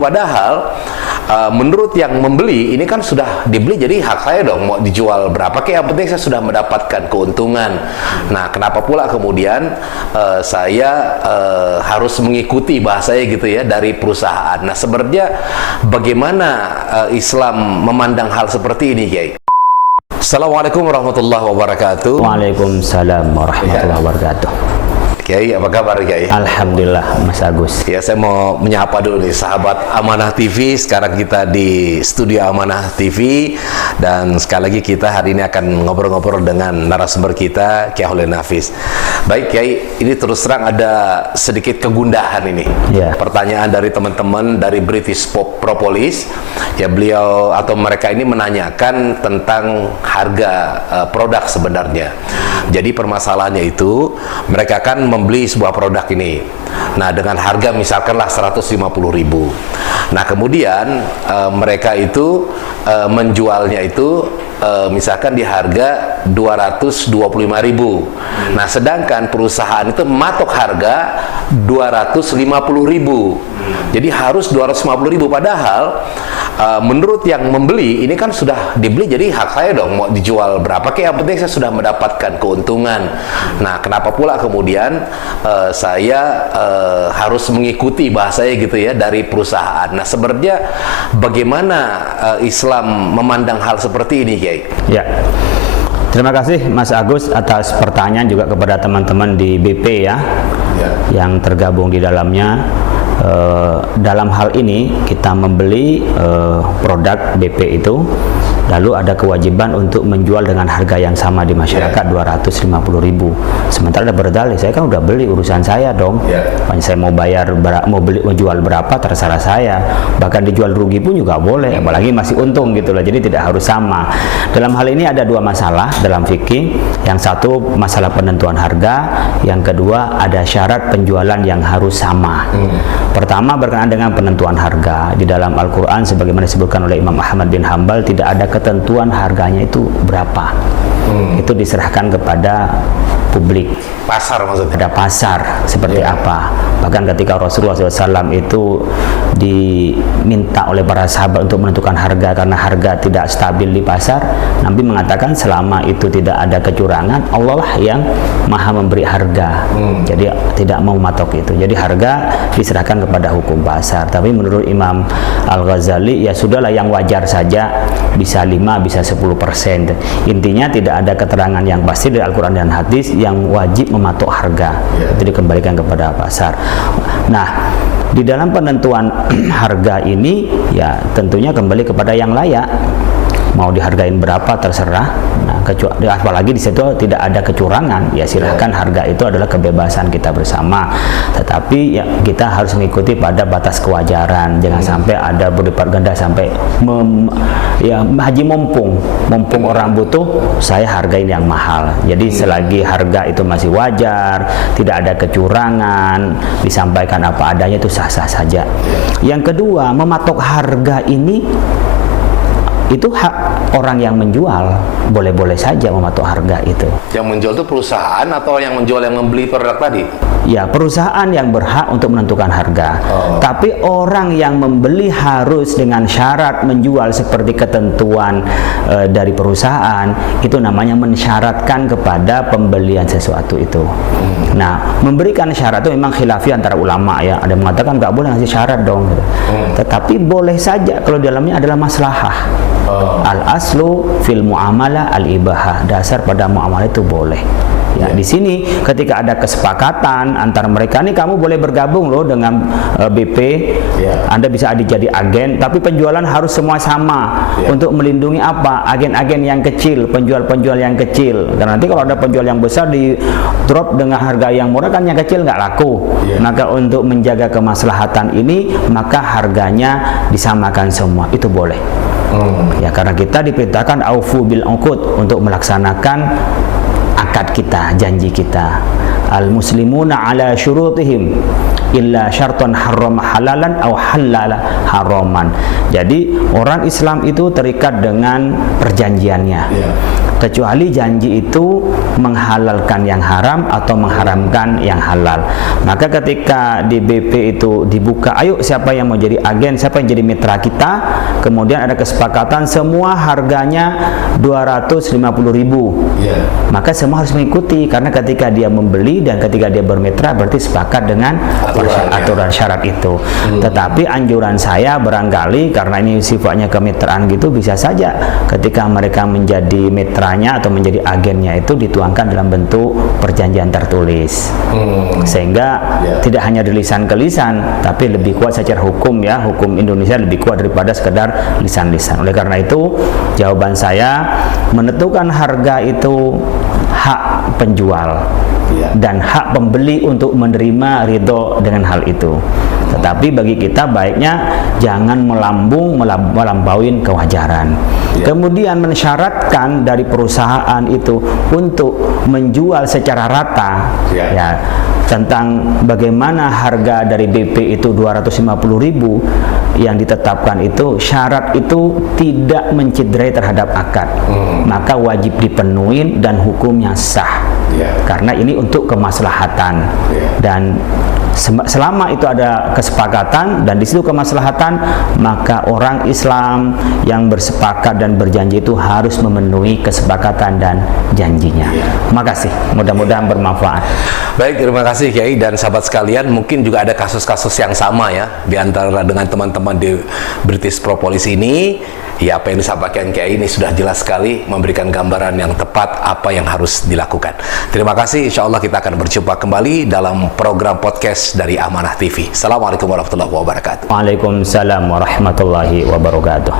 padahal menurut yang membeli ini kan sudah dibeli, jadi hak saya dong mau dijual berapa kayak yang penting saya sudah mendapatkan keuntungan. Nah, kenapa pula kemudian saya harus mengikuti bahasanya gitu ya dari perusahaan. Nah, sebenarnya bagaimana Islam memandang hal seperti ini, Kiai? Assalamualaikum warahmatullahi wabarakatuh. Waalaikumsalam warahmatullahi wabarakatuh. Kiai, apa kabar Kiai? Alhamdulillah, Mas Agus. Ya, saya mau menyapa dulu nih sahabat Amanah TV. Sekarang kita di studio Amanah TV dan sekali lagi kita hari ini akan ngobrol-ngobrol dengan narasumber kita, Kiai Holil Nafis. Baik Kiai, ini terus terang ada sedikit kegundahan ini. Ya. Pertanyaan dari teman-teman dari British Propolis. Ya, beliau atau mereka ini menanyakan tentang harga produk sebenarnya. Jadi permasalahannya itu mereka kan membeli sebuah produk ini. Nah, dengan harga misalkanlah 150.000. Nah, kemudian mereka itu menjualnya itu misalkan di harga 225.000. Nah, sedangkan perusahaan itu mematok harga 250.000. Jadi harus 250.000 padahal menurut yang membeli ini kan sudah dibeli, jadi hak saya dong mau dijual berapa kayak yang penting saya sudah mendapatkan keuntungan. Nah, kenapa pula kemudian saya harus mengikuti bahasanya gitu ya dari perusahaan. Nah, sebenarnya bagaimana Islam memandang hal seperti ini, Kiai? Ya. Terima kasih Mas Agus atas pertanyaan, juga kepada teman-teman di BP ya, yang tergabung di dalamnya. Dalam hal ini kita membeli produk BP itu, lalu ada kewajiban untuk menjual dengan harga yang sama di masyarakat, 250.000. Sementara ada berdalih, saya kan udah beli, urusan saya dong. Saya mau bayar, mau jual berapa terserah saya. Bahkan dijual rugi pun juga boleh, apalagi masih untung gitu loh. Jadi tidak harus sama. Dalam hal ini ada dua masalah dalam fikih. Yang satu masalah penentuan harga, yang kedua ada syarat penjualan yang harus sama. Pertama berkenaan dengan penentuan harga. Di dalam Al-Quran sebagaimana disebutkan oleh Imam Ahmad bin Hanbal, tidak ada ketentuan harganya itu berapa. Itu diserahkan kepada publik. Pasar maksudnya? Ada pasar seperti apa. Bahkan ketika Rasulullah SAW itu diminta oleh para sahabat untuk menentukan harga karena harga tidak stabil di pasar, Nabi mengatakan selama itu tidak ada kecurangan, Allah lah yang maha memberi harga. Jadi tidak mau matok itu. Jadi harga diserahkan kepada hukum pasar. Tapi menurut Imam Al-Ghazali, ya sudahlah yang wajar saja, bisa 5, bisa 10%. Intinya tidak ada keterangan yang pasti dari Al-Quran dan hadis yang wajib mematok harga. Itu dikembalikan kepada pasar. Nah, di dalam penentuan harga ini ya tentunya kembali kepada yang layak. Mau dihargain berapa terserah. Nah, apalagi di situ tidak ada kecurangan, ya silahkan, harga itu adalah kebebasan kita bersama. Tetapi ya kita harus mengikuti pada batas kewajaran. Jangan sampai ada berlipat ganda sampai haji mumpung orang butuh, saya hargain yang mahal. Jadi selagi harga itu masih wajar, tidak ada kecurangan, disampaikan apa adanya, itu sah-sah saja. Yang kedua, mematok harga ini itu hak orang yang menjual, boleh-boleh saja mematok harga itu. Yang menjual itu perusahaan atau yang menjual yang membeli produk tadi? Ya, perusahaan yang berhak untuk menentukan harga. Tapi orang yang membeli harus dengan syarat menjual seperti ketentuan dari perusahaan, itu namanya mensyaratkan kepada pembelian sesuatu itu. Nah, memberikan syarat itu memang khilafi antara ulama ya. Ada yang mengatakan nggak boleh ngasih syarat dong. Tetapi boleh saja kalau di dalamnya adalah maslahah. Al-aslu fil muamalah al-ibahah. Dasar pada muamalah itu boleh. Ya, di sini ketika ada kesepakatan antara mereka, nih kamu boleh bergabung loh dengan BP, Anda bisa jadi agen, tapi penjualan harus semua sama. Untuk melindungi apa? Agen-agen yang kecil, penjual-penjual yang kecil. Karena nanti kalau ada penjual yang besar di drop dengan harga yang murah, kan yang kecil nggak laku. Maka untuk menjaga kemaslahatan ini, maka harganya disamakan semua. Itu boleh. Ya, karena kita diperintahkan aufu bil uqud, untuk melaksanakan akad kita, janji kita. Al muslimuna ala syurutihim illa syartan harrama halalan aw halala haraman. Jadi orang Islam itu terikat dengan perjanjiannya. kecuali janji itu menghalalkan yang haram atau mengharamkan yang halal. Maka ketika di BP itu dibuka, ayo siapa yang mau jadi agen, siapa yang jadi mitra kita, kemudian ada kesepakatan semua harganya 250.000, maka semua harus mengikuti, karena ketika dia membeli dan ketika dia bermitra berarti sepakat dengan aturan syarat itu. Tetapi anjuran saya barangkali karena ini sifatnya kemitraan gitu, bisa saja ketika mereka menjadi mitranya atau menjadi agennya itu dituangkan dalam bentuk perjanjian tertulis, sehingga tidak hanya di lisan ke lisan, tapi lebih kuat secara hukum ya. Hukum Indonesia lebih kuat daripada sekedar lisan-lisan. Oleh karena itu jawaban saya, menentukan harga itu hak penjual dan hak pembeli untuk menerima ridho dengan hal itu. Tetapi bagi kita baiknya jangan melampauin kewajaran. Kemudian mensyaratkan dari perusahaan itu untuk menjual secara rata, ya, tentang bagaimana harga dari BP itu 250.000 yang ditetapkan itu, syarat itu tidak mencederai terhadap akad, maka wajib dipenuhi dan hukumnya sah, karena ini untuk kemaslahatan. Dan selama itu ada kesepakatan dan di situ kemaslahatan, maka orang Islam yang bersepakat dan berjanji itu harus memenuhi kesepakatan dan janjinya. Terima kasih, mudah-mudahan bermanfaat. Baik, terima kasih Kiai dan sahabat sekalian. Mungkin juga ada kasus-kasus yang sama ya di antara dengan teman-teman di British Propolis ini. Ya, apa yang disampaikan Kiai ini sudah jelas sekali, memberikan gambaran yang tepat apa yang harus dilakukan. Terima kasih, insya Allah kita akan berjumpa kembali dalam program podcast dari Amanah TV. Assalamualaikum warahmatullahi wabarakatuh. Waalaikumsalam warahmatullahi wabarakatuh.